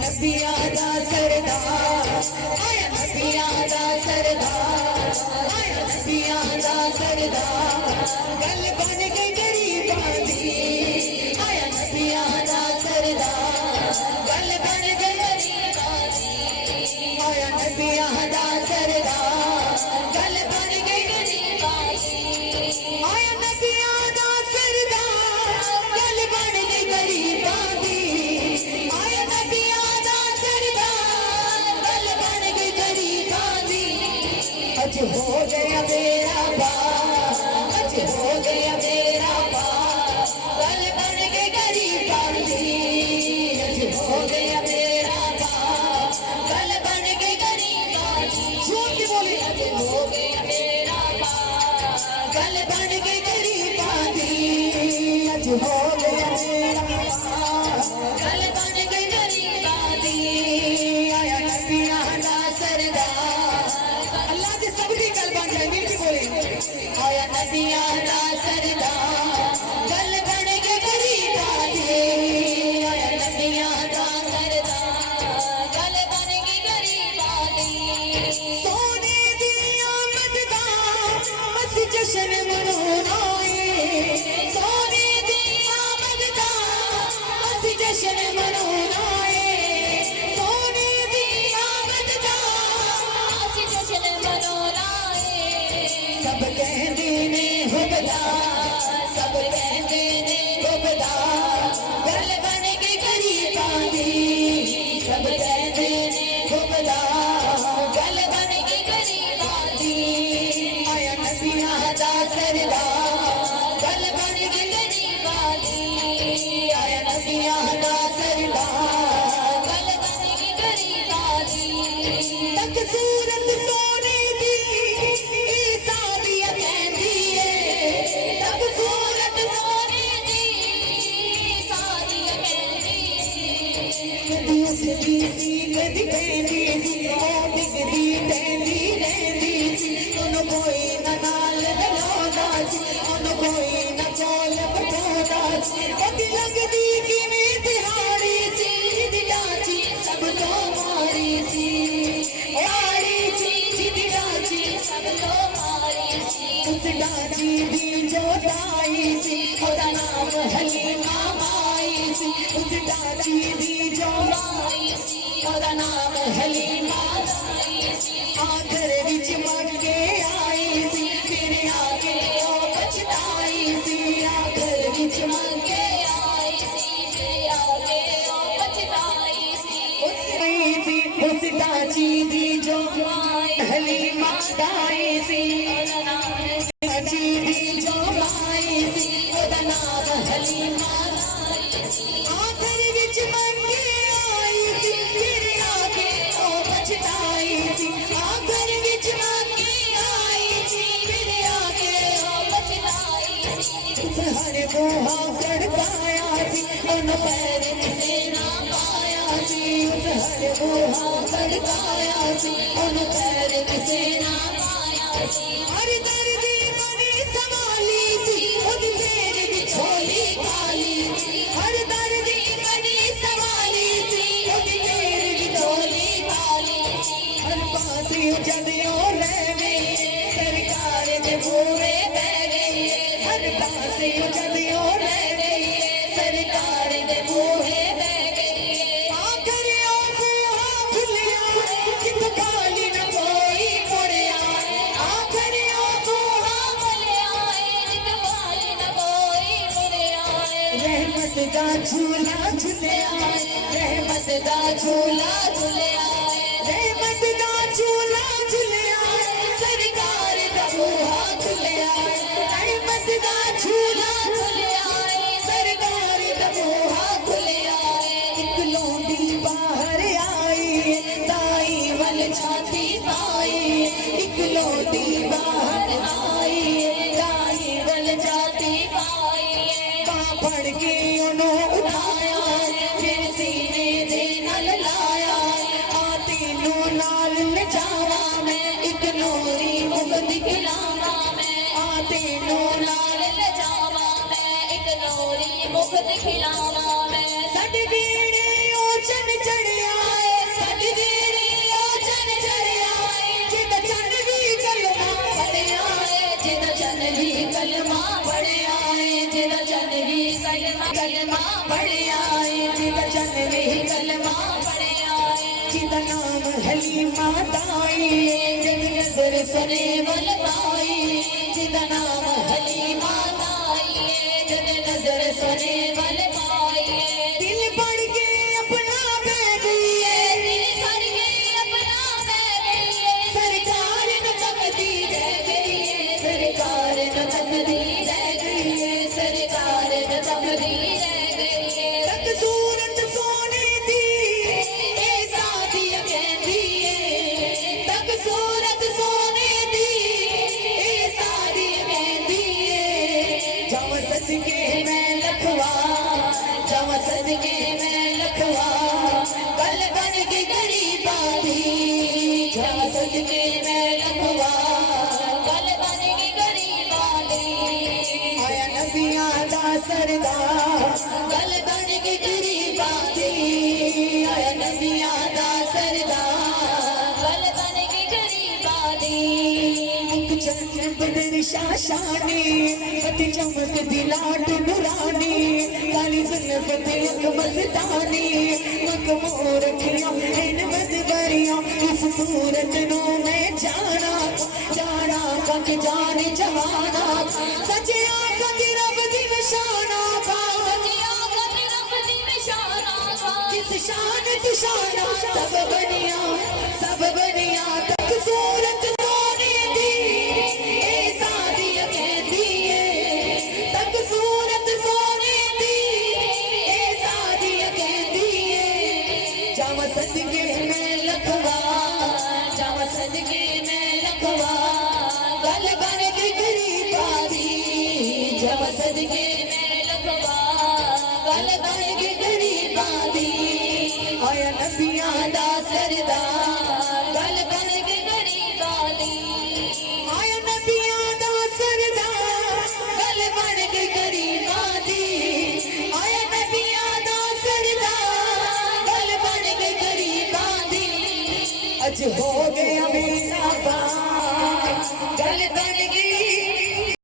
नबियां दा सरदार, आया नबियां दा सरदार, आया नबियां दा सरदार, गल बन गई गरीबां दी, आया नबियां दा सरदार, गल बन गई गरीबां दी, आया नबियां दा सरदार, गल बन गई गरीबां दी, आया नबियां दा सरदार, गल बन गई गरीबां दी, आया नबियां दा सरदार, गल बन गई गरीबां दी। अज हो गया मेरा बार, अज हो गया मेरा बार, गल बन गई गरीबां दी, अज हो गया मेरा बार, गल बन गई गरीबां दी। झूठ बोली, अज हो गया मेरा बार, गल बन गई गरीबां दी, अज हो गया मेरा बार, गल बन गई गरीबां दी। आया नबियां दा सरदार, अल्लाह दी सबदी गल बन गई, मीठी बोली, आया नबियां दा सरदार, गल बन गई गरीबां दी, आया नबियां दा सरदार, गल बन गई गरीबां दी। सोने दी आमद दा अस जश्न मनाना है, सोने दी आमद दा अस जश्न मनाना है, सोने दी आमद दा अस जश्न मनाना है। सब कहते ने हुबदा, सब कहते ने हुबदा, गल बन गई गरीबां दी, सब कहते ने हुबदा, गल बन गई गरीबां दी। आया नबियां दा सरदार, गल बन गई गरीबां दी, आया नबियां दा सरदार, गल बन गई गरीबां दी। तक सूरत सोने दी ईसा दी कहंदी है, तक सूरत सोने दी ईसा दी कहंदी है। कदी उठदी सी कदी बहंदी सी, ओ डिगदी टहंदी रहंदी सी, ओनू कोई ना नाल रलाउंदा सी, ओनू कोई ना कोल बिठाउंदा सी। ओदी लगदी किवें दिहाड़ी सी, जिदी डाची सब तो मारी सी, मारी सी जिदी डाची सब तो मारी सी। उस डाची दी जो दाई सी, ओदा नाम हलीमा माई सी, उस डाची दी जो माई सी, ओदा नाम हलीमा माई सी। आखिर विच मंगे आई सी, फिर आके ओ पछताई सी, आखिर विच मंगे आई सी, फिर आके ओ पछताई सी। उस डाची दी जो माई हलीमा दाई सी, डाची दी जो माई सी, ओदा नाम हलीमा दाई सी। आखिर विच मंगे आई सी, फिर आके ओ पछताई सी, आखिर विच मंगे आई सी, फिर आके ओ पछताई सी। उस हर मोहा कड़काया सी, ओनू पैर किसे ना पाया सी, उस हर मोहा कड़काया सी, ओनू पैर किसे ना पाया सी। हर दर्दी मनी संभाली सी, ओदी फेर दी झोली काली सी, हर दर्दी मनी संभाली सी, ओदी फेर दी झोली काली सी। हर पासे जदियों रह गई, सरकार दे बूहे बह गई, हर पासे जदियों रह गई, सरकार दे बूहे बह गई। आखिर ओ बूहा खुलिया, जित खाली न कोई मुड़िया, आखिर ओ बूहा खुलिया, जित खाली न कोई मुड़िया। रहमत दा झूला झूलिया, रहमत दा झूला झूलिया, रहमत दा झूला झूलिया, सरकार दा बूहा खुलिया, रहमत दा झूला झूलिया, सरकार दा बूहा खुलिया। एक लौंडी बाहर आई, ताई वल छाती पाई, एक लौंडी बाहर आई, ताई वल छाती पाई। बां फड़ के ओनू उठाया, फिर सीने दे नाल लाया, आ तेनू नाल ले जावा मैं, एक नूरी मुख दिखलावा मैं, आ तेनू नाल ले जावा मैं, एक नूरी मुख दिखलावा मैं। साडे बेड़े ओ चन चढ़िया, जिदा नाम हलीमा ताई जग नजर सुने वल पाई जिदा नाम हलीमा ताई जग नजर सुने वल पाई दिल पढ़ के अपना बह गई है दिल पढ़ के अपना बह गई है सरकार न तकदी रह गई है सरकार न तकदी रह गई है सरकार न तकदी रह गई है तक सूरत सोने दी ए सादी कहती है तक सूरत सोने दी ए सादी कहती है जाव सदके मैं लखवा जाव सदके मैं लखवा कल बन के गरीबा दी जाव सदके मैं लखवा कल बन के गरीबा दी आया नबियां दा सरदार कल बन के गरीबा दी आया नबियां दा सरदार कल बन के गरीबा दी मुख चंद बदर शाशानी पति चमक दिलाट नुरानी काली जुल्फ ते अख मस्तानी मक मोर रखिया इन बदबरिया इस सूरत नो मैं जाना जाना कक जान जहाना सच्चे आका दी रब दी निशाना पा सच्चे आका दी रब दी निशाना पा जिस शान तू शाना सब बनिया तक सूरत सोने दी ए सादी कहती है तक सूरत सोने दी ए सादी कहती है जाव सदके मैं लखवा जाव सदके मैं लखवा गल बन के गरीबा दी जाव सदके मैं लखवा गल बन के गरीबा दी आया नबियां दा सरदार गल बन के गरीबा दी आया नबियां दा सरदार गल बन के गरीबा दी आया नबियां दा सरदार गल बन के गरीबा दी अज हो